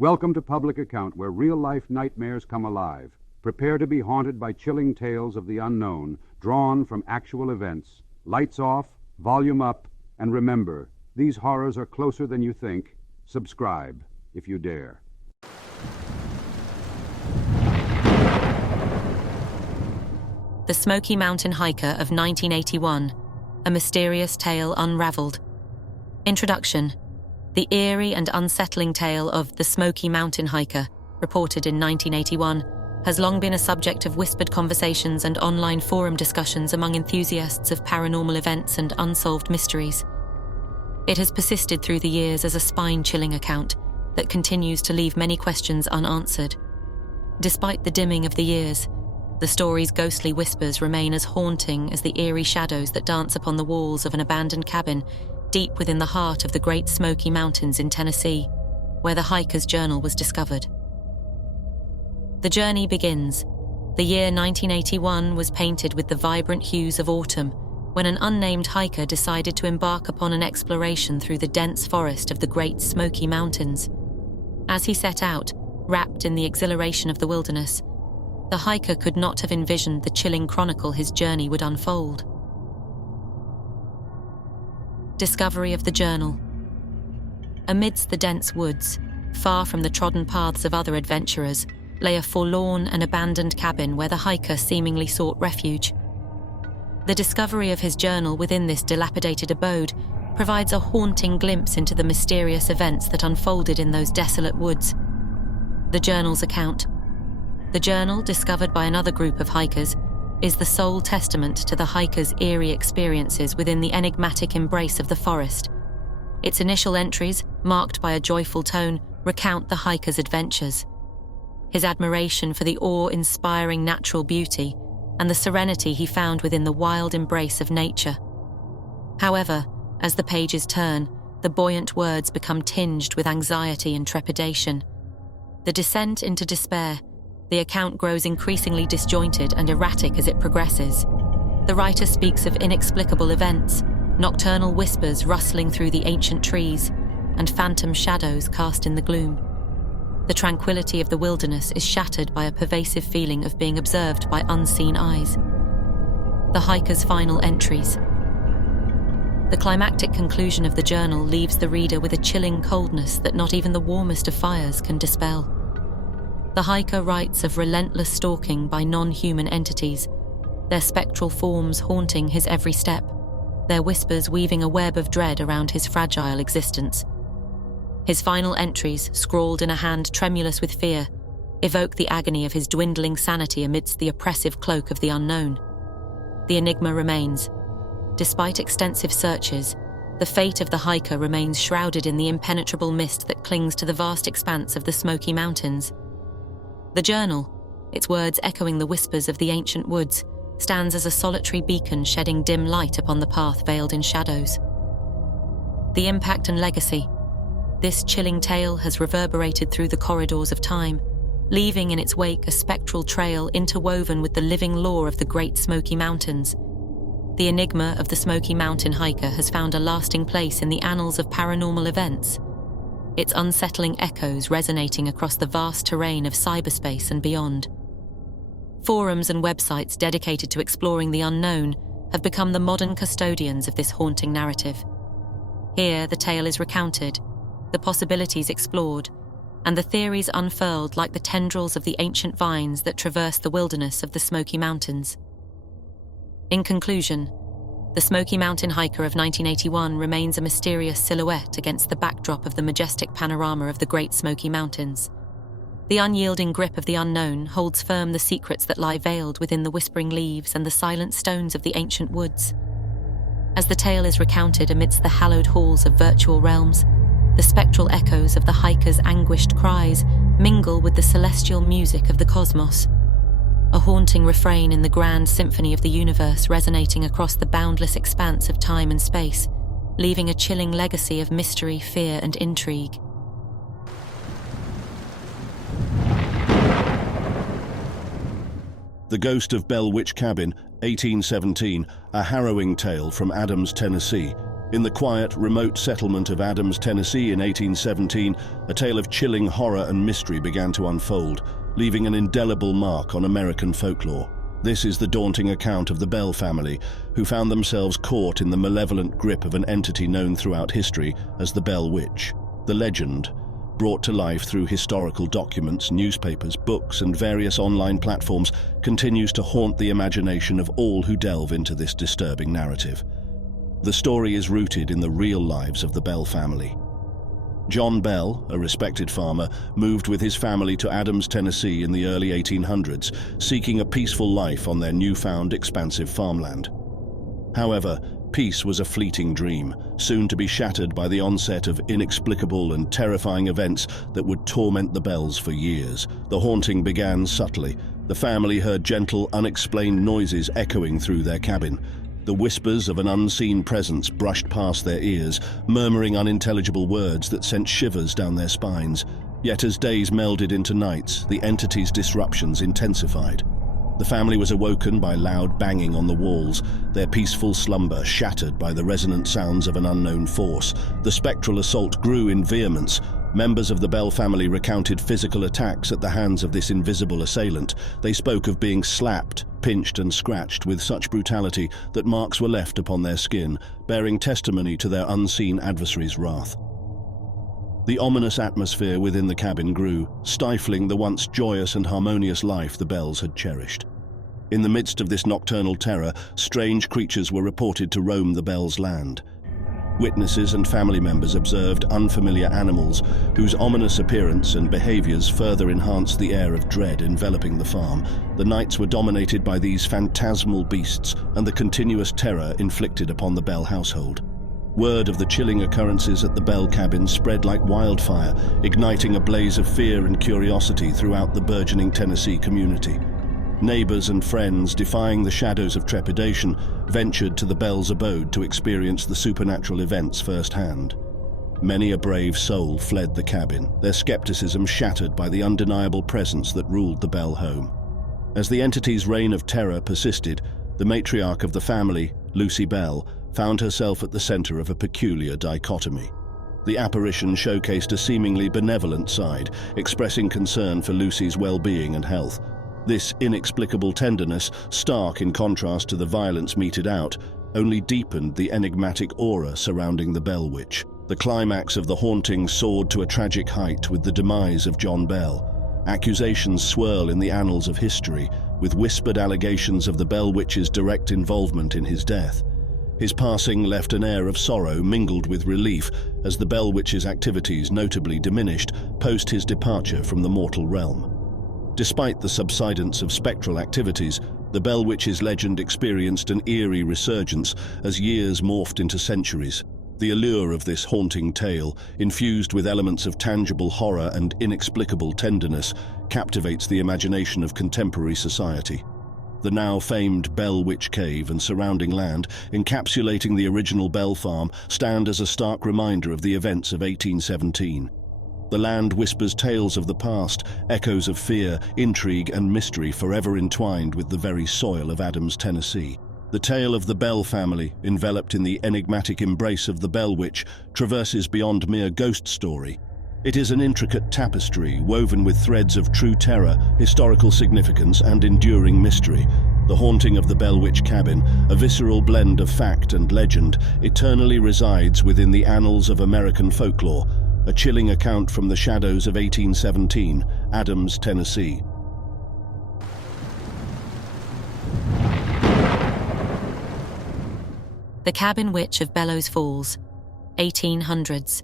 Welcome to Public Account, where real-life nightmares come alive. Prepare to be haunted by chilling tales of the unknown, drawn from actual events. Lights off, volume up, and remember, these horrors are closer than you think. Subscribe, if you dare. The Smoky Mountain Hiker of 1981, A Mysterious Tale Unraveled. Introduction. The eerie and unsettling tale of the Smoky Mountain Hiker, reported in 1981, has long been a subject of whispered conversations and online forum discussions among enthusiasts of paranormal events and unsolved mysteries. It has persisted through the years as a spine-chilling account that continues to leave many questions unanswered. Despite the dimming of the years, the story's ghostly whispers remain as haunting as the eerie shadows that dance upon the walls of an abandoned cabin deep within the heart of the Great Smoky Mountains in Tennessee, where the hiker's journal was discovered. The journey begins. The year 1981 was painted with the vibrant hues of autumn when an unnamed hiker decided to embark upon an exploration through the dense forest of the Great Smoky Mountains. As he set out, wrapped in the exhilaration of the wilderness, the hiker could not have envisioned the chilling chronicle his journey would unfold. Discovery of the journal. Amidst the dense woods, far from the trodden paths of other adventurers, lay a forlorn and abandoned cabin where the hiker seemingly sought refuge. The discovery of his journal within this dilapidated abode provides a haunting glimpse into the mysterious events that unfolded in those desolate woods. The journal's account. The journal, discovered by another group of hikers, is the sole testament to the hiker's eerie experiences within the enigmatic embrace of the forest. Its initial entries, marked by a joyful tone, recount the hiker's adventures, his admiration for the awe-inspiring natural beauty, and the serenity he found within the wild embrace of nature. However, as the pages turn, the buoyant words become tinged with anxiety and trepidation. The descent into despair. The account grows increasingly disjointed and erratic as it progresses. The writer speaks of inexplicable events, nocturnal whispers rustling through the ancient trees, and phantom shadows cast in the gloom. The tranquility of the wilderness is shattered by a pervasive feeling of being observed by unseen eyes. The hiker's final entries. The climactic conclusion of the journal leaves the reader with a chilling coldness that not even the warmest of fires can dispel. The hiker writes of relentless stalking by non-human entities, their spectral forms haunting his every step, their whispers weaving a web of dread around his fragile existence. His final entries, scrawled in a hand tremulous with fear, evoke the agony of his dwindling sanity amidst the oppressive cloak of the unknown. The enigma remains. Despite extensive searches, the fate of the hiker remains shrouded in the impenetrable mist that clings to the vast expanse of the Smoky Mountains. The journal, its words echoing the whispers of the ancient woods, stands as a solitary beacon shedding dim light upon the path veiled in shadows. The impact and legacy. This chilling tale has reverberated through the corridors of time, leaving in its wake a spectral trail interwoven with the living lore of the Great Smoky Mountains. The enigma of the Smoky Mountain hiker has found a lasting place in the annals of paranormal events, its unsettling echoes resonating across the vast terrain of cyberspace and beyond. Forums and websites dedicated to exploring the unknown have become the modern custodians of this haunting narrative. Here, the tale is recounted, the possibilities explored, and the theories unfurled like the tendrils of the ancient vines that traverse the wilderness of the Smoky Mountains. In conclusion, the Smoky Mountain Hiker of 1981 remains a mysterious silhouette against the backdrop of the majestic panorama of the Great Smoky Mountains. The unyielding grip of the unknown holds firm the secrets that lie veiled within the whispering leaves and the silent stones of the ancient woods. As the tale is recounted amidst the hallowed halls of virtual realms, the spectral echoes of the hiker's anguished cries mingle with the celestial music of the cosmos, a haunting refrain in the grand symphony of the universe resonating across the boundless expanse of time and space, leaving a chilling legacy of mystery, fear, and intrigue. The Ghost of Bell Witch Cabin, 1817, a harrowing tale from Adams, Tennessee, In the quiet, remote settlement of Adams, Tennessee in 1817, a tale of chilling horror and mystery began to unfold, leaving an indelible mark on American folklore. This is the daunting account of the Bell family, who found themselves caught in the malevolent grip of an entity known throughout history as the Bell Witch. The legend, brought to life through historical documents, newspapers, books, and various online platforms, continues to haunt the imagination of all who delve into this disturbing narrative. The story is rooted in the real lives of the Bell family. John Bell, a respected farmer, moved with his family to Adams, Tennessee in the early 1800s, seeking a peaceful life on their newfound expansive farmland. However, peace was a fleeting dream, soon to be shattered by the onset of inexplicable and terrifying events that would torment the Bells for years. The haunting began subtly. The family heard gentle, unexplained noises echoing through their cabin. The whispers of an unseen presence brushed past their ears, murmuring unintelligible words that sent shivers down their spines. Yet as days melded into nights, the entity's disruptions intensified. The family was awoken by loud banging on the walls, their peaceful slumber shattered by the resonant sounds of an unknown force. The spectral assault grew in vehemence. Members of the Bell family recounted physical attacks at the hands of this invisible assailant. They spoke of being slapped, pinched and scratched with such brutality that marks were left upon their skin, bearing testimony to their unseen adversary's wrath. The ominous atmosphere within the cabin grew, stifling the once joyous and harmonious life the Bells had cherished. In the midst of this nocturnal terror, strange creatures were reported to roam the Bells' land. Witnesses and family members observed unfamiliar animals whose ominous appearance and behaviors further enhanced the air of dread enveloping the farm. The nights were dominated by these phantasmal beasts and the continuous terror inflicted upon the Bell household. Word of the chilling occurrences at the Bell cabin spread like wildfire, igniting a blaze of fear and curiosity throughout the burgeoning Tennessee community. Neighbors and friends, defying the shadows of trepidation, ventured to the Bell's abode to experience the supernatural events firsthand. Many a brave soul fled the cabin, their skepticism shattered by the undeniable presence that ruled the Bell home. As the entity's reign of terror persisted, the matriarch of the family, Lucy Bell, found herself at the center of a peculiar dichotomy. The apparition showcased a seemingly benevolent side, expressing concern for Lucy's well-being and health. This inexplicable tenderness, stark in contrast to the violence meted out, only deepened the enigmatic aura surrounding the Bell Witch. The climax of the haunting soared to a tragic height with the demise of John Bell. Accusations swirl in the annals of history, with whispered allegations of the Bell Witch's direct involvement in his death. His passing left an air of sorrow mingled with relief as the Bell Witch's activities notably diminished post his departure from the mortal realm. Despite the subsidence of spectral activities, the Bell Witch's legend experienced an eerie resurgence as years morphed into centuries. The allure of this haunting tale, infused with elements of tangible horror and inexplicable tenderness, captivates the imagination of contemporary society. The now famed Bell Witch Cave and surrounding land, encapsulating the original Bell Farm, stand as a stark reminder of the events of 1817. The land whispers tales of the past, echoes of fear, intrigue, and mystery forever entwined with the very soil of Adams, Tennessee. The tale of the Bell family, enveloped in the enigmatic embrace of the Bell Witch, traverses beyond mere ghost story. It is an intricate tapestry woven with threads of true terror, historical significance, and enduring mystery. The haunting of the Bell Witch cabin, a visceral blend of fact and legend, eternally resides within the annals of American folklore, a chilling account from the shadows of 1817, Adams, Tennessee. The Cabin Witch of Bellows Falls, 1800s.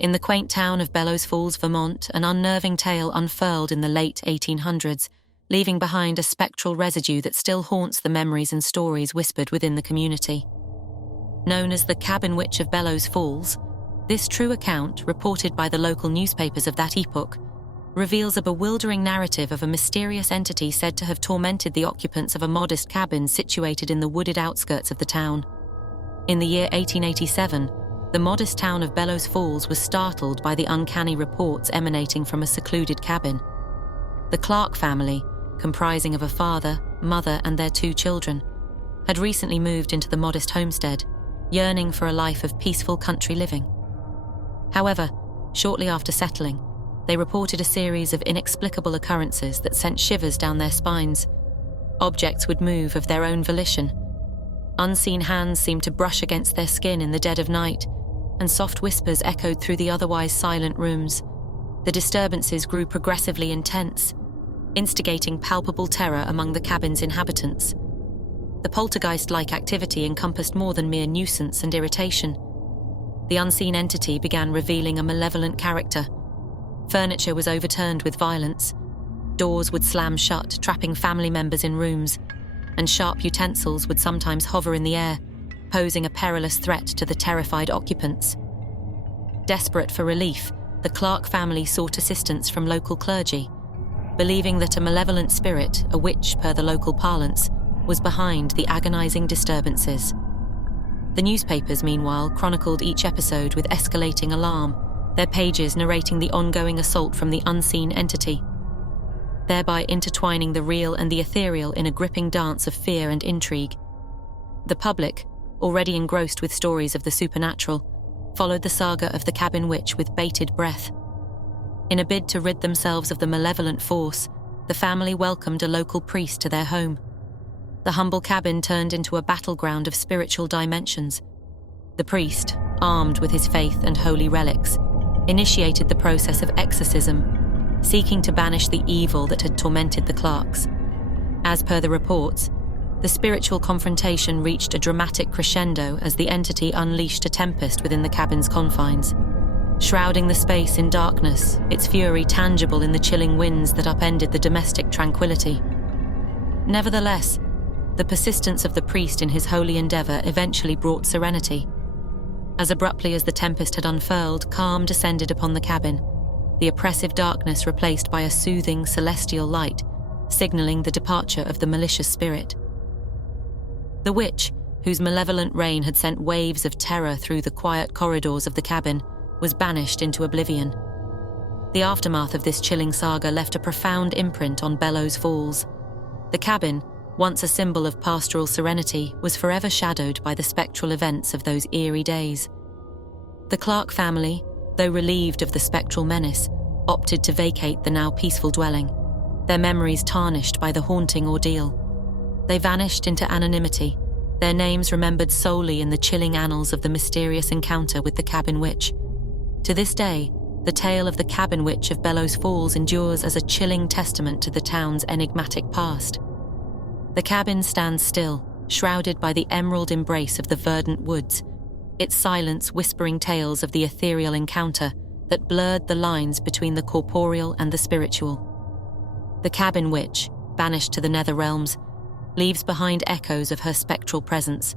In the quaint town of Bellows Falls, Vermont, an unnerving tale unfurled in the late 1800s, leaving behind a spectral residue that still haunts the memories and stories whispered within the community. Known as the Cabin Witch of Bellows Falls, this true account, reported by the local newspapers of that epoch, reveals a bewildering narrative of a mysterious entity said to have tormented the occupants of a modest cabin situated in the wooded outskirts of the town. In the year 1887, the modest town of Bellows Falls was startled by the uncanny reports emanating from a secluded cabin. The Clark family, comprising of a father, mother, and their 2 children, had recently moved into the modest homestead, yearning for a life of peaceful country living. However, shortly after settling, they reported a series of inexplicable occurrences that sent shivers down their spines. Objects would move of their own volition. Unseen hands seemed to brush against their skin in the dead of night, and soft whispers echoed through the otherwise silent rooms. The disturbances grew progressively intense, instigating palpable terror among the cabin's inhabitants. The poltergeist-like activity encompassed more than mere nuisance and irritation. The unseen entity began revealing a malevolent character. Furniture was overturned with violence. Doors would slam shut, trapping family members in rooms, and sharp utensils would sometimes hover in the air, posing a perilous threat to the terrified occupants. Desperate for relief, the Clark family sought assistance from local clergy, believing that a malevolent spirit, a witch per the local parlance, was behind the agonizing disturbances. The newspapers, meanwhile, chronicled each episode with escalating alarm, their pages narrating the ongoing assault from the unseen entity, thereby intertwining the real and the ethereal in a gripping dance of fear and intrigue. The public, already engrossed with stories of the supernatural, followed the saga of the cabin witch with bated breath. In a bid to rid themselves of the malevolent force, the family welcomed a local priest to their home. The humble cabin turned into a battleground of spiritual dimensions. The priest, armed with his faith and holy relics, initiated the process of exorcism, seeking to banish the evil that had tormented the Clarks. As per the reports, the spiritual confrontation reached a dramatic crescendo as the entity unleashed a tempest within the cabin's confines. Shrouding the space in darkness, its fury tangible in the chilling winds that upended the domestic tranquility. Nevertheless, the persistence of the priest in his holy endeavor eventually brought serenity. As abruptly as the tempest had unfurled, calm descended upon the cabin, the oppressive darkness replaced by a soothing celestial light, signaling the departure of the malicious spirit. The witch, whose malevolent reign had sent waves of terror through the quiet corridors of the cabin, was banished into oblivion. The aftermath of this chilling saga left a profound imprint on Bellows Falls. The cabin, once a symbol of pastoral serenity, was forever shadowed by the spectral events of those eerie days. The Clark family, though relieved of the spectral menace, opted to vacate the now peaceful dwelling, their memories tarnished by the haunting ordeal. They vanished into anonymity, their names remembered solely in the chilling annals of the mysterious encounter with the cabin witch. To this day, the tale of the cabin witch of Bellows Falls endures as a chilling testament to the town's enigmatic past. The cabin stands still, shrouded by the emerald embrace of the verdant woods, its silence whispering tales of the ethereal encounter that blurred the lines between the corporeal and the spiritual. The cabin witch, banished to the nether realms, leaves behind echoes of her spectral presence,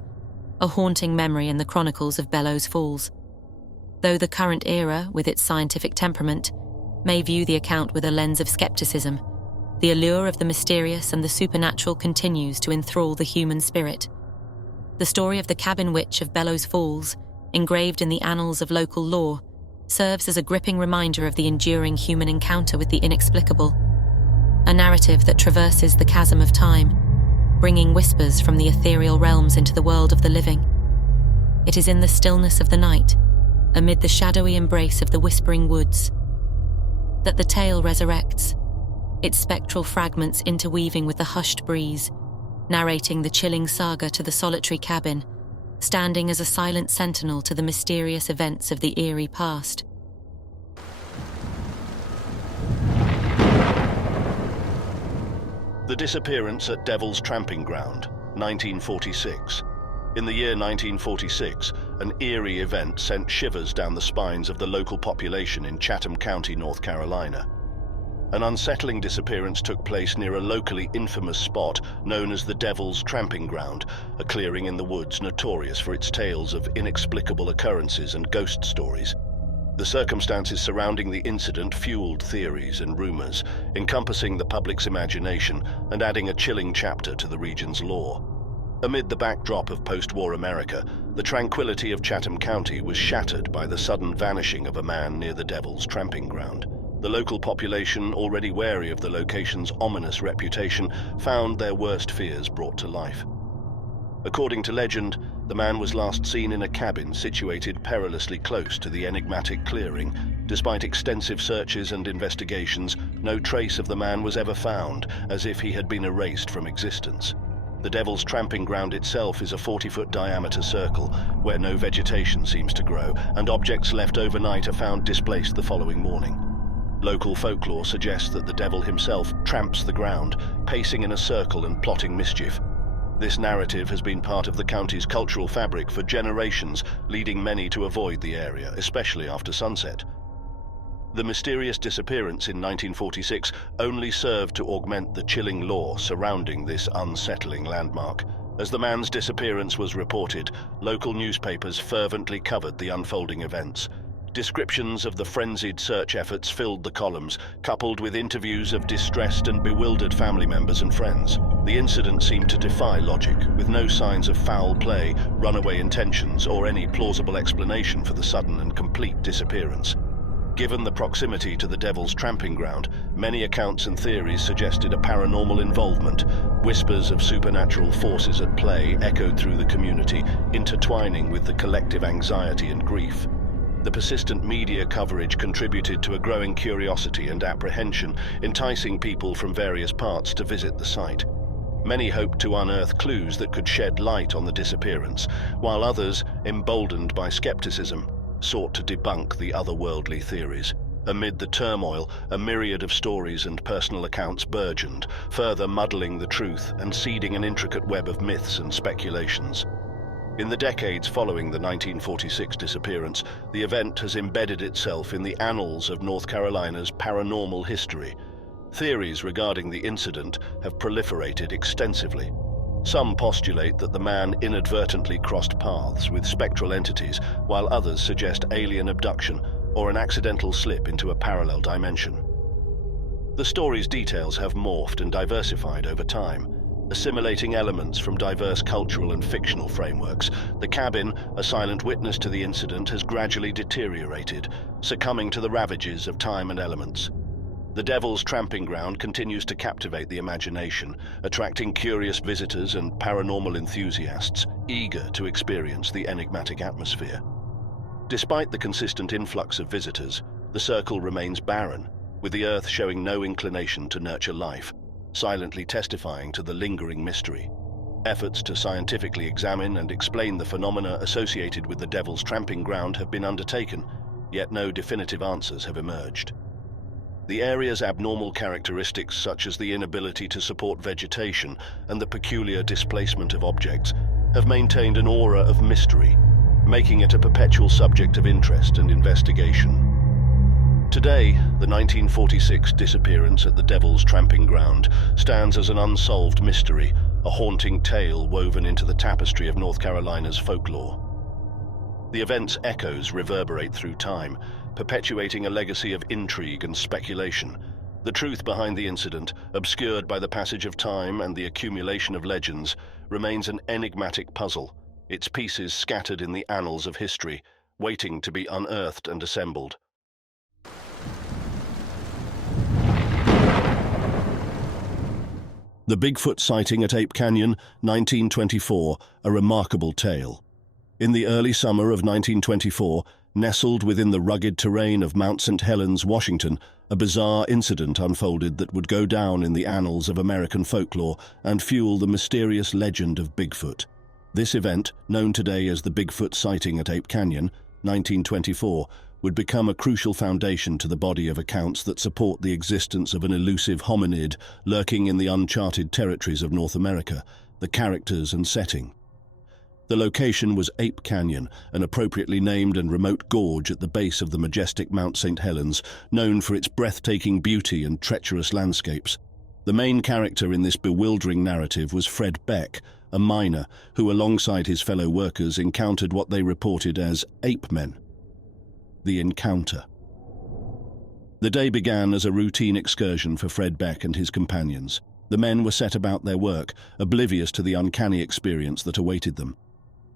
a haunting memory in the chronicles of Bellows Falls. Though the current era, with its scientific temperament, may view the account with a lens of skepticism, the allure of the mysterious and the supernatural continues to enthrall the human spirit. The story of the cabin witch of Bellows Falls, engraved in the annals of local lore, serves as a gripping reminder of the enduring human encounter with the inexplicable, a narrative that traverses the chasm of time, bringing whispers from the ethereal realms into the world of the living. It is in the stillness of the night, amid the shadowy embrace of the whispering woods, that the tale resurrects, its spectral fragments interweaving with the hushed breeze, narrating the chilling saga to the solitary cabin, standing as a silent sentinel to the mysterious events of the eerie past. The Disappearance at Devil's Tramping Ground, 1946. In the year 1946, an eerie event sent shivers down the spines of the local population in Chatham County, North Carolina. An unsettling disappearance took place near a locally infamous spot known as the Devil's Tramping Ground, a clearing in the woods notorious for its tales of inexplicable occurrences and ghost stories. The circumstances surrounding the incident fueled theories and rumors, encompassing the public's imagination and adding a chilling chapter to the region's lore. Amid the backdrop of post-war America, the tranquility of Chatham County was shattered by the sudden vanishing of a man near the Devil's Tramping Ground. The local population, already wary of the location's ominous reputation, found their worst fears brought to life. According to legend, the man was last seen in a cabin situated perilously close to the enigmatic clearing. Despite extensive searches and investigations, no trace of the man was ever found, as if he had been erased from existence. The Devil's Tramping Ground itself is a 40-foot diameter circle where no vegetation seems to grow, and objects left overnight are found displaced the following morning. Local folklore suggests that the devil himself tramps the ground, pacing in a circle and plotting mischief. This narrative has been part of the county's cultural fabric for generations, leading many to avoid the area, especially after sunset. The mysterious disappearance in 1946 only served to augment the chilling lore surrounding this unsettling landmark. As the man's disappearance was reported, local newspapers fervently covered the unfolding events. Descriptions of the frenzied search efforts filled the columns, coupled with interviews of distressed and bewildered family members and friends. The incident seemed to defy logic, with no signs of foul play, runaway intentions, or any plausible explanation for the sudden and complete disappearance. Given the proximity to the Devil's Tramping Ground, many accounts and theories suggested a paranormal involvement. Whispers of supernatural forces at play echoed through the community, intertwining with the collective anxiety and grief. The persistent media coverage contributed to a growing curiosity and apprehension, enticing people from various parts to visit the site. Many hoped to unearth clues that could shed light on the disappearance, while others, emboldened by skepticism, sought to debunk the otherworldly theories. Amid the turmoil, a myriad of stories and personal accounts burgeoned, further muddling the truth and seeding an intricate web of myths and speculations. In the decades following the 1946 disappearance, the event has embedded itself in the annals of North Carolina's paranormal history. Theories regarding the incident have proliferated extensively. Some postulate that the man inadvertently crossed paths with spectral entities, while others suggest alien abduction or an accidental slip into a parallel dimension. The story's details have morphed and diversified over time, assimilating elements from diverse cultural and fictional frameworks. The cabin, a silent witness to the incident, has gradually deteriorated, succumbing to the ravages of time and elements. The Devil's Tramping Ground continues to captivate the imagination, attracting curious visitors and paranormal enthusiasts eager to experience the enigmatic atmosphere. Despite the consistent influx of visitors, the circle remains barren, with the earth showing no inclination to nurture life, silently testifying to the lingering mystery. Efforts to scientifically examine and explain the phenomena associated with the Devil's Tramping Ground have been undertaken, yet no definitive answers have emerged. The area's abnormal characteristics, such as the inability to support vegetation and the peculiar displacement of objects, have maintained an aura of mystery, making it a perpetual subject of interest and investigation. Today, the 1946 disappearance at the Devil's Tramping Ground stands as an unsolved mystery, a haunting tale woven into the tapestry of North Carolina's folklore. The event's echoes reverberate through time, perpetuating a legacy of intrigue and speculation. The truth behind the incident, obscured by the passage of time and the accumulation of legends, remains an enigmatic puzzle, its pieces scattered in the annals of history, waiting to be unearthed and assembled. The Bigfoot sighting at Ape Canyon, 1924, a remarkable tale. In the early summer of 1924, nestled within the rugged terrain of Mount St. Helens, Washington, a bizarre incident unfolded that would go down in the annals of American folklore and fuel the mysterious legend of Bigfoot. This event, known today as the Bigfoot sighting at Ape Canyon, 1924, would become a crucial foundation to the body of accounts that support the existence of an elusive hominid lurking in the uncharted territories of North America, the characters and setting. The location was Ape Canyon, an appropriately named and remote gorge at the base of the majestic Mount St. Helens, known for its breathtaking beauty and treacherous landscapes. The main character in this bewildering narrative was Fred Beck, a miner who, alongside his fellow workers, encountered what they reported as ape men. The encounter. The day began as a routine excursion for Fred Beck and his companions. The men were set about their work, oblivious to the uncanny experience that awaited them.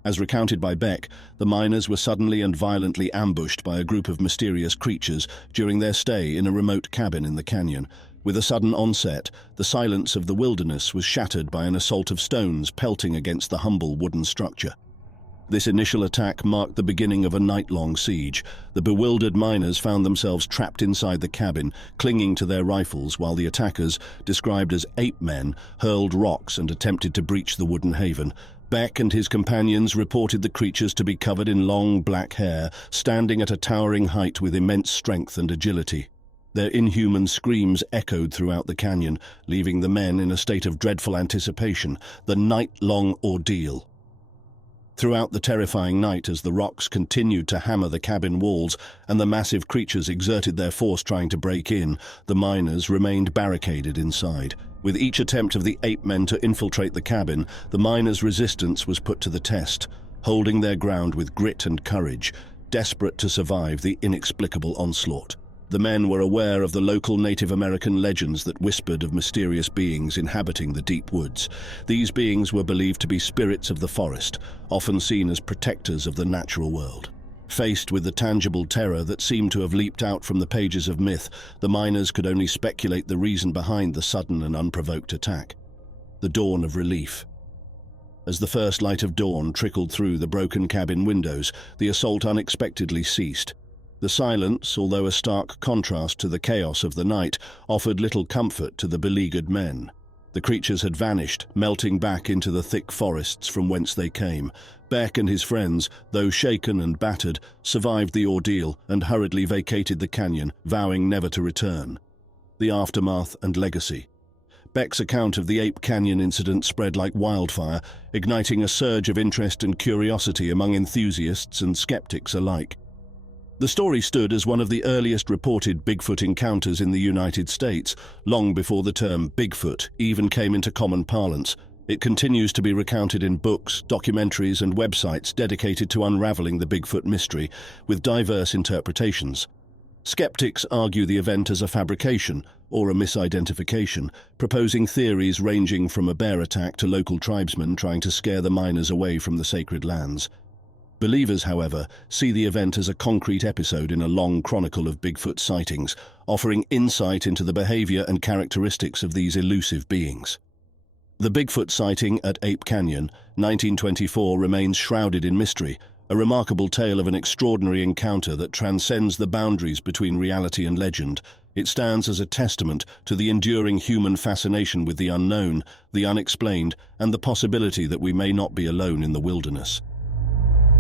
As recounted by Beck, the miners were suddenly and violently ambushed by a group of mysterious creatures during their stay in a remote cabin in the canyon. With a sudden onset, the silence of the wilderness was shattered by an assault of stones pelting against the humble wooden structure. This initial attack marked the beginning of a night-long siege. The bewildered miners found themselves trapped inside the cabin, clinging to their rifles, while the attackers, described as ape men, hurled rocks and attempted to breach the wooden haven. Beck and his companions reported the creatures to be covered in long black hair, standing at a towering height with immense strength and agility. Their inhuman screams echoed throughout the canyon, leaving the men in a state of dreadful anticipation, the night-long ordeal. Throughout the terrifying night, as the rocks continued to hammer the cabin walls and the massive creatures exerted their force trying to break in, the miners remained barricaded inside. With each attempt of the ape men to infiltrate the cabin, the miners' resistance was put to the test, holding their ground with grit and courage, desperate to survive the inexplicable onslaught. The men were aware of the local Native American legends that whispered of mysterious beings inhabiting the deep woods. These beings were believed to be spirits of the forest, often seen as protectors of the natural world. Faced with the tangible terror that seemed to have leaped out from the pages of myth, the miners could only speculate the reason behind the sudden and unprovoked attack. The dawn of relief. As the first light of dawn trickled through the broken cabin windows, the assault unexpectedly ceased. The silence, although a stark contrast to the chaos of the night, offered little comfort to the beleaguered men. The creatures had vanished, melting back into the thick forests from whence they came. Beck and his friends, though shaken and battered, survived the ordeal and hurriedly vacated the canyon, vowing never to return. The aftermath and legacy. Beck's account of the Ape Canyon incident spread like wildfire, igniting a surge of interest and curiosity among enthusiasts and skeptics alike. The story stood as one of the earliest reported Bigfoot encounters in the United States, long before the term Bigfoot even came into common parlance. It continues to be recounted in books, documentaries, and websites dedicated to unraveling the Bigfoot mystery, with diverse interpretations. Skeptics argue the event as a fabrication or a misidentification, proposing theories ranging from a bear attack to local tribesmen trying to scare the miners away from the sacred lands. Believers, however, see the event as a concrete episode in a long chronicle of Bigfoot sightings, offering insight into the behavior and characteristics of these elusive beings. The Bigfoot sighting at Ape Canyon, 1924, remains shrouded in mystery, a remarkable tale of an extraordinary encounter that transcends the boundaries between reality and legend. It stands as a testament to the enduring human fascination with the unknown, the unexplained, and the possibility that we may not be alone in the wilderness.